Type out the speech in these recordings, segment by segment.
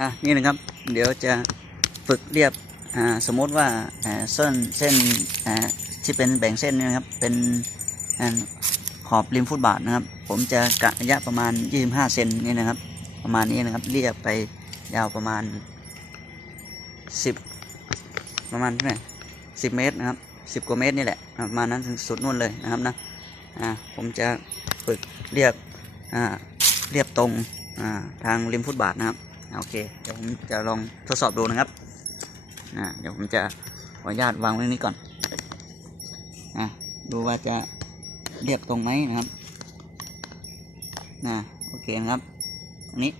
อะนี่นะครับ เดี๋ยวจะฝึกเรียบอ่าสมมติว่าอ่าเส้นเส้นอ่าที่เป็นแบ่งเส้นนยนะครับ เป็นขอบริมฟุตบาทนะครับ ผมจะกะระยะประมาณ 25เซนนี่นะครับ ประมาณนี้นะครับ เรียบไปยาวประมาณ 10 ประมาณเท่าไหร่สิบเมตรนะครับสิบกว่าเมตรนี่แหละประมาณนั้นถึงสุดนู่นเลยนะครับนะอ่าผมจะฝึกเรียบอ่าเรียบตรงอ่าทางริมฟุตบาทนะครับ โอเค เดี๋ยวผมจะลองทดสอบดูนะครับอ่าเดี๋ยวผมจะขออนุญาตวางไว้ตรงนี้ก่อนอ่าดูว่าจะเรียบตรงไหมนะครับนะโอเคนะครับตรงนี้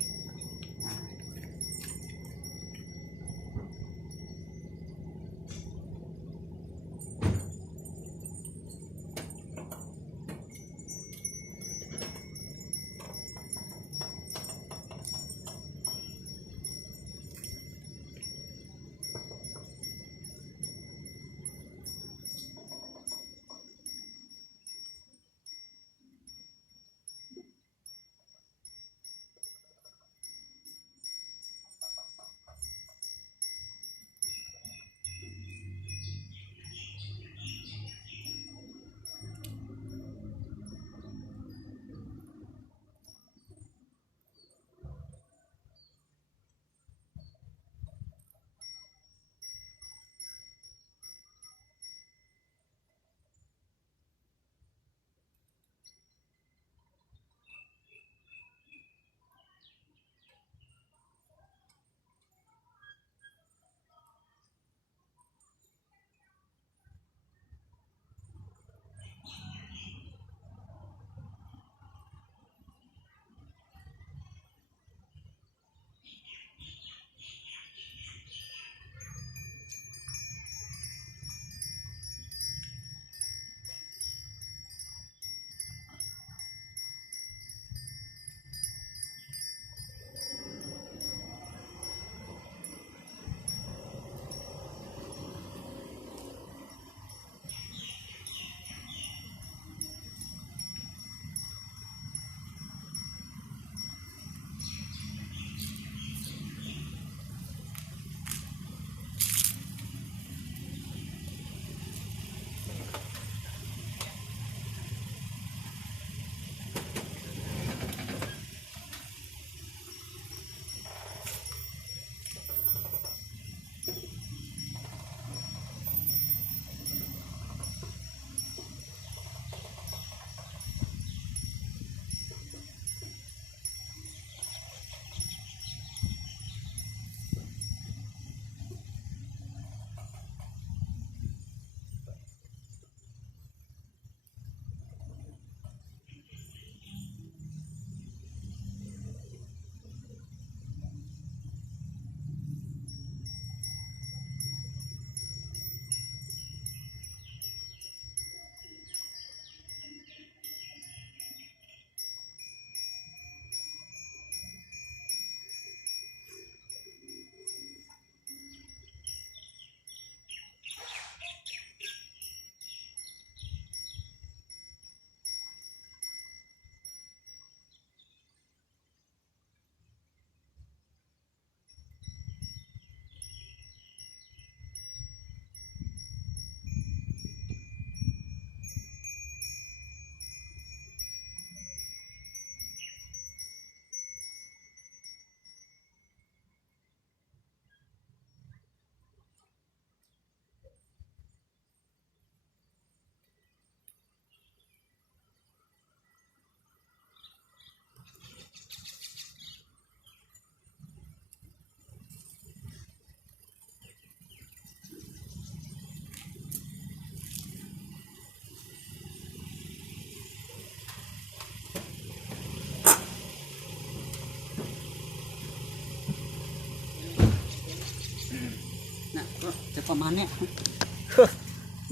ประมาณเนี้ย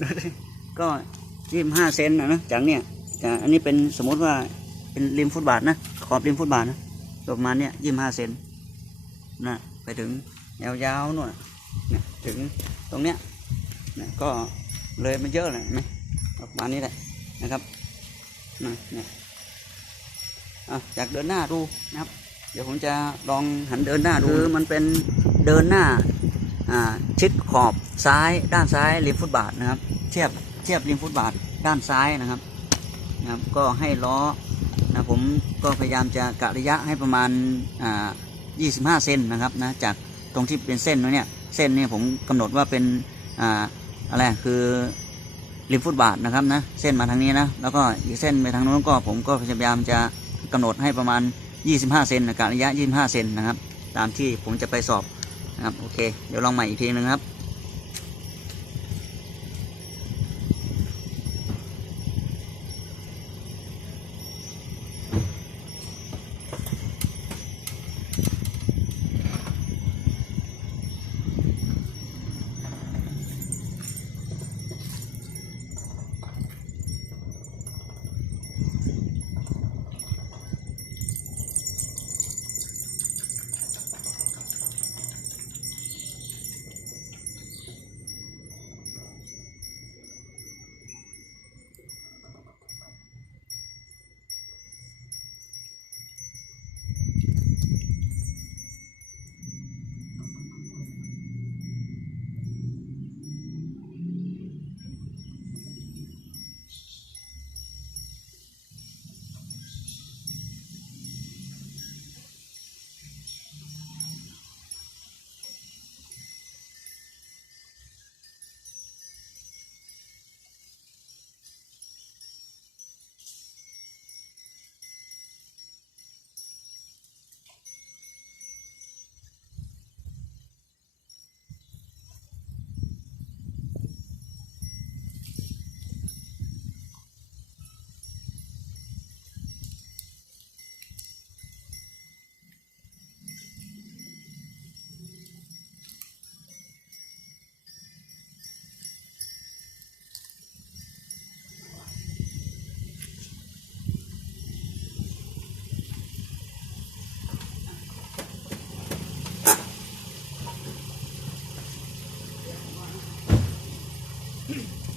ดูดิก็ยี่สิบห้าเซนนะนะจากเนี้ยจากอันนี้เป็นสมมติว่าเป็นริมฟุตบาทนะขอบริมฟุตบาทนะประมาณเนี้ยยี่สิบห้าเซนนะไปถึงแนวยาวนู่นน่ะเนี่ยถึงตรงเนี้ยนะก็เลยมาเยอะเลยเห็นไหมประมาณนี้แหละนะครับนะเนี่ยอะจากเดินหน้าดูนะครับ เดี๋ยวผมจะลองหันเดินหน้าดูคือมันเป็นเดินหน้าอ่า ชิดขอบซ้ายด้านซ้ายริมฟุตบาทนะครับ เทียบเทียบริมฟุตบาทด้านซ้ายนะครับนะครับ ก็ให้ล้อนะผมก็พยายามจะกะระยะให้ประมาณอ่า25 เซนนะครับนะจากตรงที่เป็นเส้นตรงเนี้ยเส้นเนี่ยผมกำหนดว่าเป็นอ่าอะไรคือริมฟุตบาทนะครับนะเส้นมาทางนี้นะแล้วก็อีกเส้นไปทางโน้นก็ผมก็พยายามจะกำหนดให้ประมาณ 25 เซนนะกะระยะ 25 เซนนะครับ ตามที่ผมจะไปสอบ นะครับโอเค เดี๋ยวลองใหม่อีกทีนึงครับ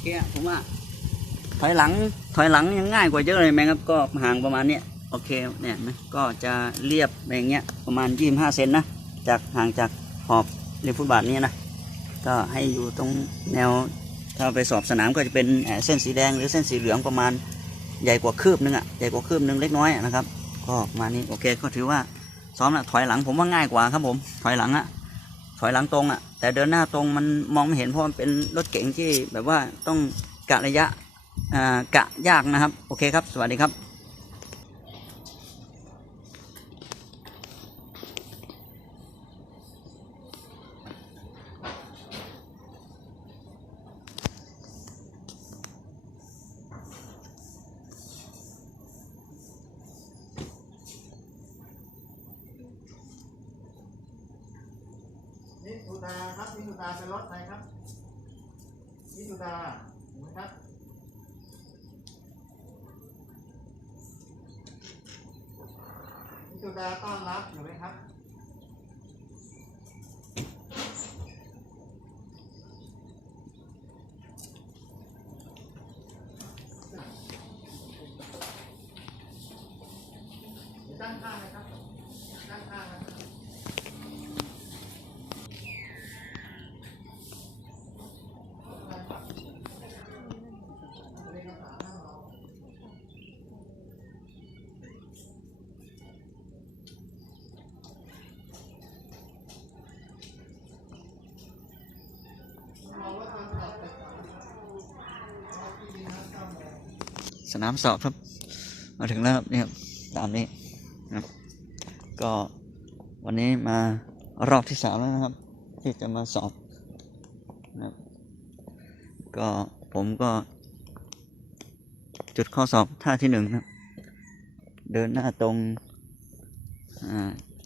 โอเคอะผมว่า ถอยหลังถอยหลังยังง่ายกว่าเยอะเลยแมงครับก็ห่างประมาณเนี้ยโอเคเนี่ยนะก็จะเรียบอย่างเงี้ยประมาณ25เซนนะจากห่างจากขอบริมฟุตบาทนี้นะก็ให้อยู่ตรงแนวถ้าไปสอบสนามก็จะเป็นเส้นสีแดงหรือเส้นสีเหลืองประมาณใหญ่กว่าคืบนึงอะใหญ่กว่าคืบนึงเล็กน้อยอะนะครับ ก็ประมาณนี้โอเคก็ถือว่าซ้อมนะถอยหลังผมว่าง่ายกว่าครับผมถอยหลังอะ ถอยหลังตรงอะ่ะ แต่เดินหน้าตรงมันมองไม่เห็นเพราะมันเป็นรถเก๋งที่แบบว่าต้องกะระยะอ่ากะยากนะครับ โอเคครับ สวัสดีครับ นิสุดาครับนิสุดาเป็นรถอะไรครับนิสุดาถูกไหมครับนิสุดาต้อนรับอยู่ไหมครับเดี๋ยวด้านข้างนะครับด้านข้างนะครับ สนามสอบครับ มาถึงแล้วครับนี่ครับตามนี้นะครับก็วันนี้มารอบที่สามแล้วนะครับ ที่จะมาสอบนะครับก็ผมก็ จุดข้อสอบท่าที่หนึ่งนะเดินหน้าตรง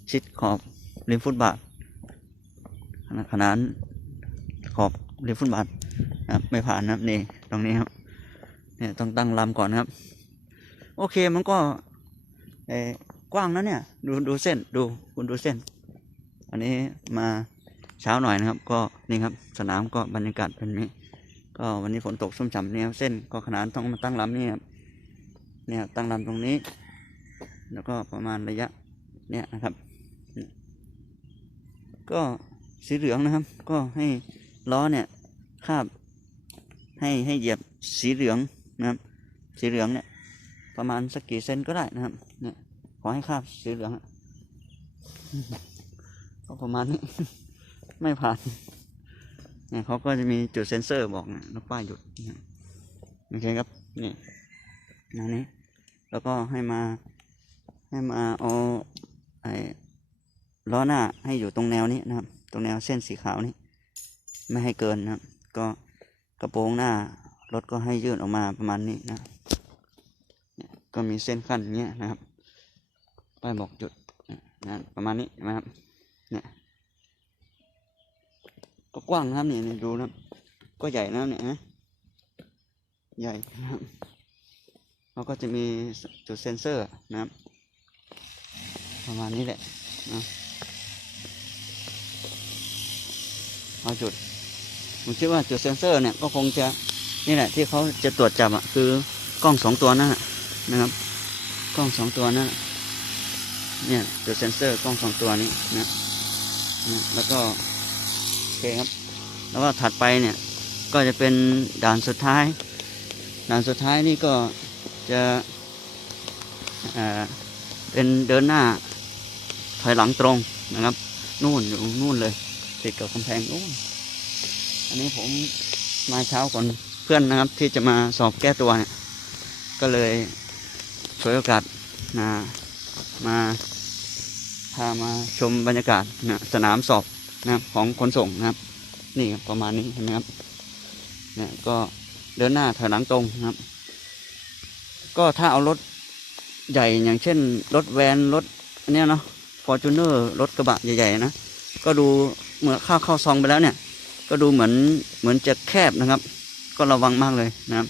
ชิดขอบริมฟุตบาทขนานขอบริมฟุตบาทนะไม่ผ่านนะนี่ตรงนี้ครับ เนี่ยต้องตั้งลำก่อนครับ โอเคมันก็เออกว้างนะเนี่ย ดูดูเส้นดูคุณดูเส้น อันนี้มาเช้าหน่อยนะครับ ก็นี่ครับสนามก็บรรยากาศเป็นนี้ ก็วันนี้ฝนตกชุ่มฉ่ำเนี่ยเส้นก็ขนานต้องมาตั้งลำนี่ครับเนี่ยตั้งลำตรงนี้ แล้วก็ประมาณระยะเนี่ยนะครับ ก็สีเหลืองนะครับ ก็ให้ล้อเนี่ยคาบให้ให้เหยียบสีเหลือง นะครับ สีเหลืองเนี่ย ประมาณสักกี่เซนก็ได้นะครับ เนี่ย ขอให้คาบสีเหลืองก็ประมาณนี้ ไม่ผ่าน เนี่ยเขาก็จะมีจุดเซ็นเซอร์บอกนะแล้วป้ายหยุดโอเคครับ นี่นะนี้ แล้วก็ให้มา ให้มาเอาไอ้ล้อหน้าให้อยู่ตรงแนวนี้นะครับ ตรงแนวเส้นสีขาวนี้ ไม่ให้เกินนะครับ ก็กระโปรงหน้า รถก็ให้ยื่นออกมาประมาณนี้นะก็มีเส้นขั้นอย่างเงี้ยนะครับป้ายบอกจุดนะประมาณนี้นะครับเนี่ยก็กว้างนะครับเนี่ยดูนะก็ใหญ่นะเนี่ยนะใหญ่นะครับแล้วก็จะมีจุดเซ็นเซอร์นะครับ ประมาณนี้แหละนะเอาจุดผมคิดว่าจุดเซ็นเซอร์เนี่ยก็คงจะ นี่แหละที่เขาจะตรวจจับอะคือกล้องสองตัวนั่นนะนะครับ กล้องสองตัวนั่นเนี่ยจุดเซนเซอร์กล้องสองตัวนี้นะนะแล้วก็โอเคครับ แล้วก็ถัดไปเนี่ยก็จะเป็นด่านสุดท้าย ด่านสุดท้ายนี่ก็จะเอ่อเป็นเดินหน้าถอยหลังตรงนะครับ นู่นอยู่นู่นเลย ติดกับกำแพงนู่นอันนี้ผมมาเช้าก่อน เพื่อนนะครับที่จะมาสอบแก้ตัวเนี่ยก็เลยฉวยโอกาสนะมาพามาชมบรรยากาศนะสนามสอบนะครับของขนส่งนะครับ นี่ประมาณนี้เห็นไหมครับเนี่ยก็เดินหน้าถอยหลังตรงนะครับ ก็ถ้าเอารถใหญ่อย่างเช่น รถแวนรถอันนี้เนาะฟอร์จูเนอร์รถกระบะใหญ่ๆนะก็ดูเมื่อข้าเข้าซองไปแล้วเนี่ย ก็ดูเหมือนเหมือนจะแคบนะครับ ก็ระวังมากเลยนะครับ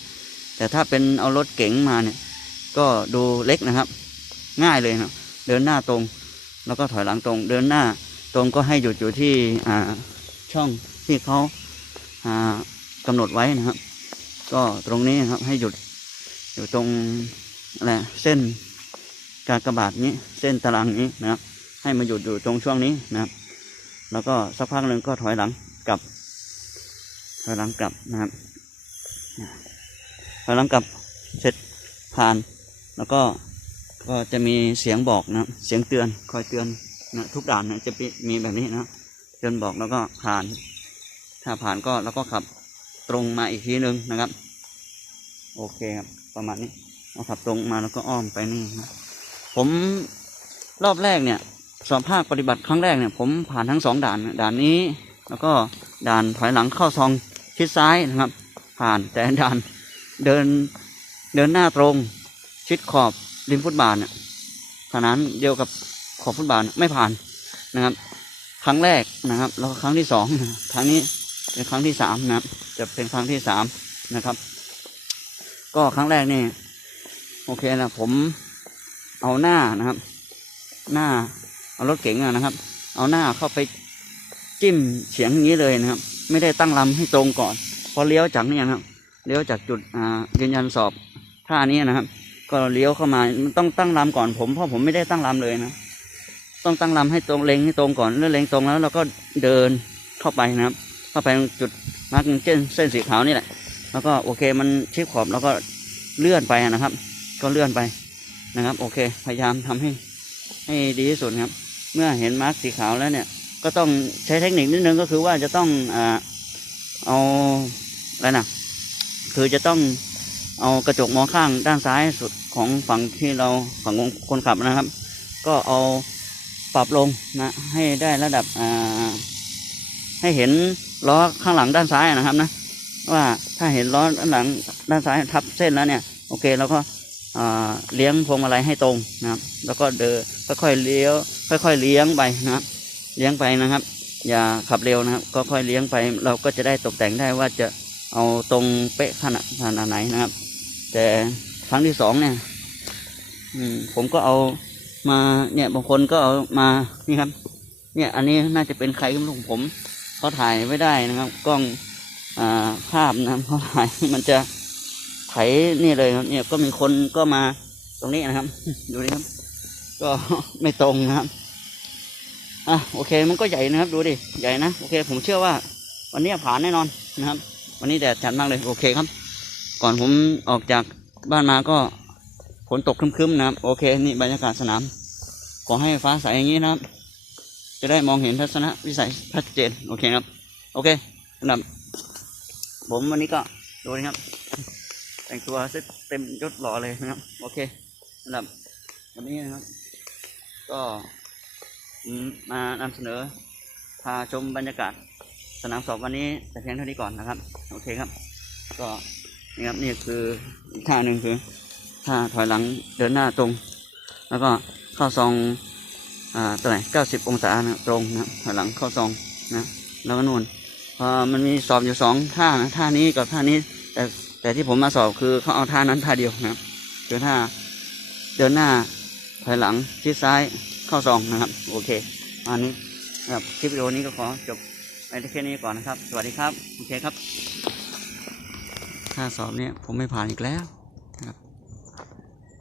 แต่ถ้าเป็นเอารถเก๋งมาเนี่ย ก็ดูเล็กนะครับ ง่ายเลยนะเดินหน้าตรง แล้วก็ถอยหลังตรง เดินหน้าตรงก็ให้หยุดอยู่ที่ช่องที่เขาากำหนดไว้นะครับ ก็ตรงนี้นะครับให้หยุดอยู่ตรงอะไรเส้นการกระบาดนี้เส้นตารางนี้นะครับ ให้มาหยุดอยู่ตรงช่วงนี้นะครับ แล้วก็สักพักหนึ่งก็ถอยหลังกลับถอยหลังกลับนะครับ ถอหลังกับเสร็จผ่าน แล้วก็ก็จะมีเสียงบอกนะ เสียงเตือนคอยเตือนนะทุกด่านนะจะมีแบบนี้นะเตือนบอกแล้วก็ผ่าน ถ้าผ่านก็แล้วก็ขับตรงมาอีกทีหนึ่งนะครับ โอเคครับประมาณนี้เราขับตรงมาแล้วก็อ้อมไปนี่นะผมรอบแรกเนี่ยสอบภาคปฏิบัติครั้งแรกเนี่ยผมผ่านทั้งสองด่านด่านนี้ แล้วก็ด่านถอยหลังเข้าซองชิดซ้ายนะครับ ผ่าน แต่ด่านเดินเดินหน้าตรงชิดขอบริมฟุตบาทเนี่ยขนาดเดียวกับขอบฟุตบาทไม่ผ่านนะครับ ครั้งแรกนะครับ แล้วครั้งที่สองครั้งนี้เป็นครั้งที่สามนะครับ จะเป็นครั้งที่สามนะครับ ก็ครั้งแรกนี่โอเคนะผมเอาหน้านะครับ หน้าเอารถเก๋งนะครับ เอาหน้าเข้าไปจิ้มเฉียงอย่างนี้เลยนะครับ ไม่ได้ตั้งลำให้ตรงก่อน พอเลี้ยวจากนี่นะครับเลี้ยวจากจุดยืนยันสอบท่านี้นะครับ ก็เลี้ยวเข้ามามันต้องตั้งลำก่อนผมเพราะผมไม่ได้ตั้งลำเลยนะ ต้องตั้งลำให้ตรงเล็งให้ตรงก่อนแล้วเล็งตรงแล้วเราก็เดินเข้าไปนะครับ เข้าไปตรงจุดมาร์กเส้นเส้นสีขาวนี่แหละ แล้วก็โอเคมันชิดขอบแล้วก็เลื่อนไปนะครับ ก็เลื่อนไปนะครับ โอเค พยายามทำให้ให้ดีที่สุดครับ เมื่อเห็นมาร์กสีขาวแล้วเนี่ย ก็ต้องใช้เทคนิคนิดนึงก็คือว่าจะต้องอเอา อะไรนะคือจะต้องเอากระจกมองข้างด้านซ้ายสุดของฝั่งที่เราฝั่งของคนขับนะครับ ก็เอาปรับลงนะให้ได้ระดับให้เห็นล้อข้างหลังด้านซ้ายนะครับนะว่าถ้าเห็นล้อด้านหลังด้านซ้ายทับเส้นแล้วเนี่ยโอเคเราก็เลี้ยงพวงมาลัยให้ตรงนะครับ แล้วก็เดินค่อยๆเลี้ยว ค่อย ๆ เลี้ยงไปนะครับ เลี้ยงไปนะครับ อย่าขับเร็วนะครับก็ค่อยเลี้ยงไป เราก็จะได้ตกแต่งได้ว่าจะ เอาตรงเป๊ะขนาดขนาดไหนนะครับ แต่ครั้งที่สองเนี่ยผมก็เอามาเนี่ยบางคนก็เอามานี่ครับ เนี่ยอันนี้น่าจะเป็นใครก็ไม่รู้ของผมเขาถ่ายไม่ได้นะครับ กล้องอภาพนะเขาถ่ายมันจะไถนี่เลยครับ เนี่ยก็มีคนก็มาตรงนี้นะครับดูนี่ครับ ก็ไม่ตรงนะครับอะโอเคมันก็ใหญ่นะครับ ดูดิใหญ่นะโอเค ผมเชื่อว่า วันนี้ผ่านแน่นอนนะครับ วันนี้แดดจัดมากเลยโอเคครับ ก่อนผมออกจากบ้านมาก็ฝนตกครึ้มๆนะครับ โอเค นี่บรรยากาศสนาม ขอให้ฟ้าใสอย่างนี้นะครับ จะได้มองเห็นทัศนวิสัยชัดเจน โอเคครับ โอเคสำหรับผมวันนี้ก็ดูนะครับ แต่งตัวเซ็ตเต็มยศหล่อเลยนะครับ โอเคสำหรับวันนี้นะครับ ก็มานำเสนอพาชมบรรยากาศ สนามสอบวันนี้แต่เพียงเท่านี้ก่อนนะครับ โอเคครับ ก็นี่ครับนี่คือท่าหนึ่งคือท่าถอยหลังเดินหน้าตรง แล้วก็เข้าซองอ่าตัวไหนเก้าสิบองศานะตรงนะถอยหลังเข้าซองนะแล้วก็นู่นพอมันมีสอบอยู่สองท่านะท่านี้กับท่านี้ แต่แต่ที่ผมมาสอบคือเขาเอาท่านั้นท่าเดียวนะครับคือท่าเดินหน้าถอยหลังชิดซ้ายเข้าซองนะครับ โอเคอันนี้ครับคลิปวิดีโอนี้ก็ขอจบ ไปแค่นี้ก่อนนะครับ สวัสดีครับ โอเคครับท่าสอบเนี่ยผมไม่ผ่านอีกแล้วนะครับ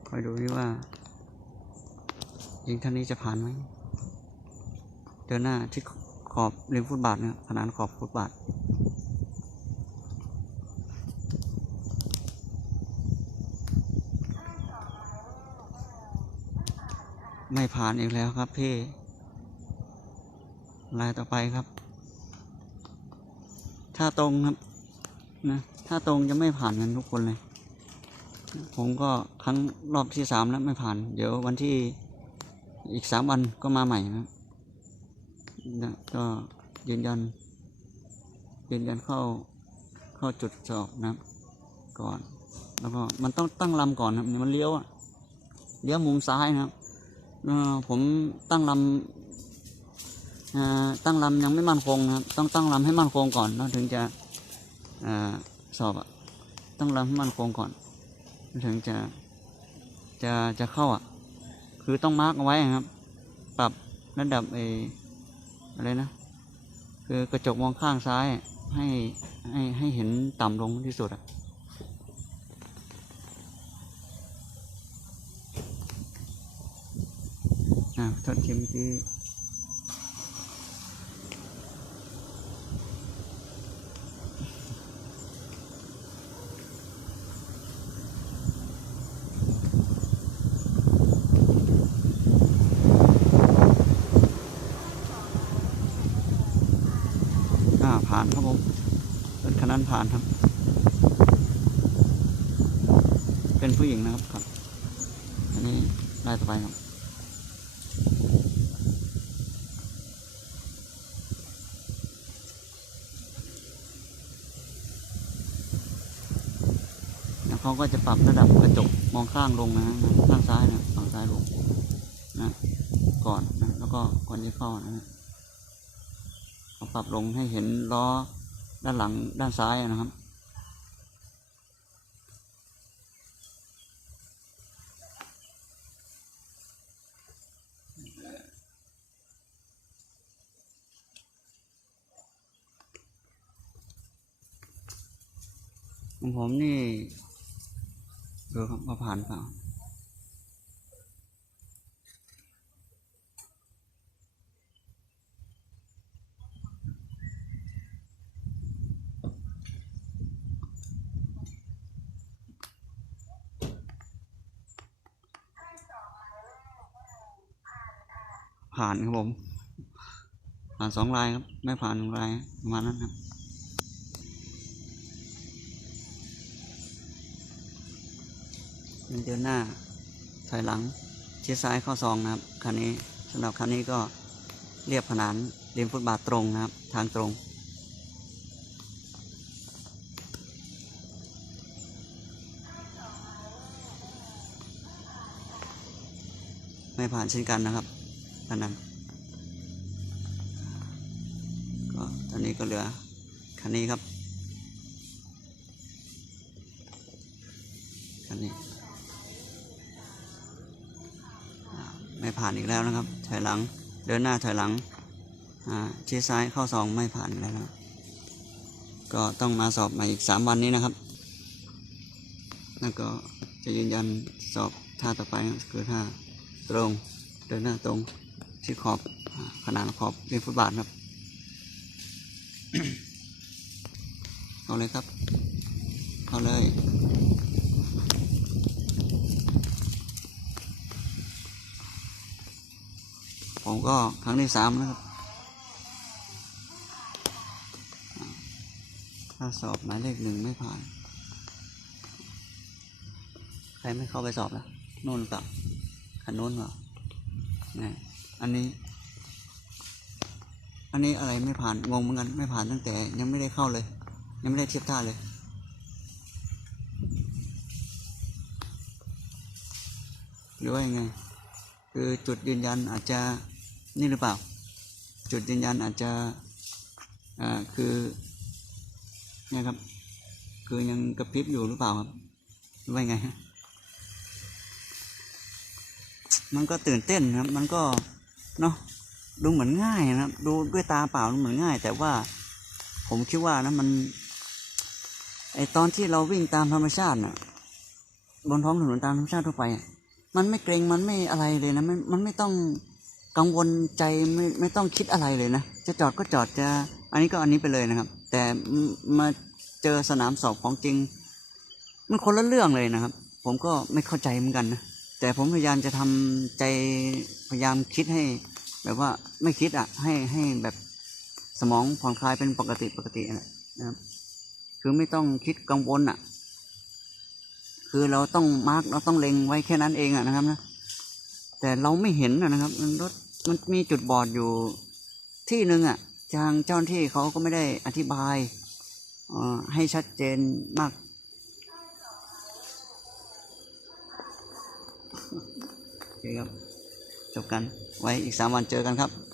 คอยดูดิว่า ยิงท่านนี้จะผ่านไหม เดินหน้าที่ขอบริมฟุตบาทนะครับขนานขอบฟุตบาทไม่ผ่านอีกแล้วครับพี่ลายต่อไปครับ ถ้าตรงครับนะถ้าตรงจะไม่ผ่านกันทุกคนเลย ผมก็ครั้งรอบที่สามแล้วไม่ผ่าน เดี๋ยววันที่อีกสามวันก็มาใหม่นะนะก็ยืนยันยืนยันเข้าเข้าจุดสอบนะครับก่อน แล้วก็มันต้องตั้งลำก่อนนะมันเลี้ยวอะเลี้ยวมุมซ้ายนะครับผมตั้งลำ ตั้งลำยังไม่มั่นคงครับ ต้องตั้งลำให้มั่นคงก่อนแล้วถึงจะอสอบอะตั้งลำให้มั่นคงก่อน ถึงจะจะจะเข้าอะ คือต้องมาร์กเอาไว้ครับ ปรับระดับเออะไรนะ คือกระจกมองข้างซ้ายให้ให้ให้เห็นต่ำลงที่สุดอะอ่าโทษทีเมื่กี้อ่าผ่านครับผมรถคันนั้น ผ่านครับ เป็นผู้หญิงนะครับครับ อันนี้ได้ต่อไปครับ แล้วเขาก็จะปรับระดับกระจกมองข้างลงนะฮะข้างซ้ายนะฝั่งซ้ายลงนะก่อนนะแล้วก็ก่อนจะเข้านะเขาปรับลงให้เห็นล้อ ด้านหลังด้านซ้ายนะครับ ของผมนี่ดูครับว่าผ่านเปล่า ผ่านครับผม ผ่านสองลายครับ ไม่ผ่านหนึ่งลายประมาณนั้นครับเดินหน้า ถอยหลัง ชิดซ้ายเข้าซองนะครับ คันนี้สำหรับคันนี้ก็เรียบผนานริมฟุตบาทตรงนะครับ ทางตรงไม่ผ่านเช่นกันนะครับ คันนั้น ก็ตอนนี้ก็เหลือคันนี้ครับ คันนี้ ไม่ผ่านอีกแล้วนะครับ ถอยหลัง เดินหน้าถอยหลังชี้ซ้ายเข้าซองไม่ผ่านแล้วนะก็ต้องมาสอบใหม่อีกสามวันนี้นะครับ แล้วก็จะยืนยันสอบท่าต่อไปคือท่าตรง เดินหน้าตรง ที่ขอบขนานขอบเริมฟุตบาทครับ เอาเลยครับ เอาเลยผมก็ครั้งที่สามนะครับถ้าสอบหมายเลขหนึ่งไม่ผ่าน ใครไม่เข้าไปสอบล่ะนู่นหรอเปล่าคันนู้นเปล่านี่ อันนี้ อันนี้อะไรไม่ผ่าน งงเหมือนกัน ไม่ผ่านตั้งแต่ ยังไม่ได้เข้าเลย ยังไม่ได้เทียบท่าเลย หรือว่ายังไง คือจุดยืนยันอาจจะนี่หรือเปล่า จุดยืนยันอาจจะอ่าคือเนี่ยครับ คือยังกระพริบอยู่หรือเปล่าครับหรือว่ายังไงฮะมันก็ตื่นเต้นครับ มันก็ เนาะดูเหมือนง่ายนะครับดูด้วยตาเปล่าเหมือนง่าย แต่ว่าผมคิดว่านะมันไอตอนที่เราวิ่งตามธรรมชาติน่ะบนท้องถนนตามธรรมชาติทั่วไป มันไม่เกรงมันไม่อะไรเลยนะมันมันไม่ต้องกังวลใจไม่ไม่ต้องคิดอะไรเลยนะจะจอดก็จอดจะ อันนี้ก็อันนี้ไปเลยนะครับ แต่มาเจอสนามสอบของจริง มันคนละเรื่องเลยนะครับ ผมก็ไม่เข้าใจเหมือนกันนะแต่ผมพยายามจะทำใจพยายามคิดให้ แบบว่าไม่คิดอะ ให้ให้แบบสมองผ่อนคลายเป็นปกติปกตินะนะครับ คือไม่ต้องคิดกังวลอะ คือเราต้องมาร์กเราต้องเล็งไว้แค่นั้นเองอะนะครับนะแต่เราไม่เห็นนะครับมันรถมันมีจุดบอดอยู่ที่หนึ่งอะทางเจ้าหน้าที่เขาก็ไม่ได้อธิบายออให้ชัดเจนมาก โอเคครับ จบกันไว้อีกสามวันเจอกันครับ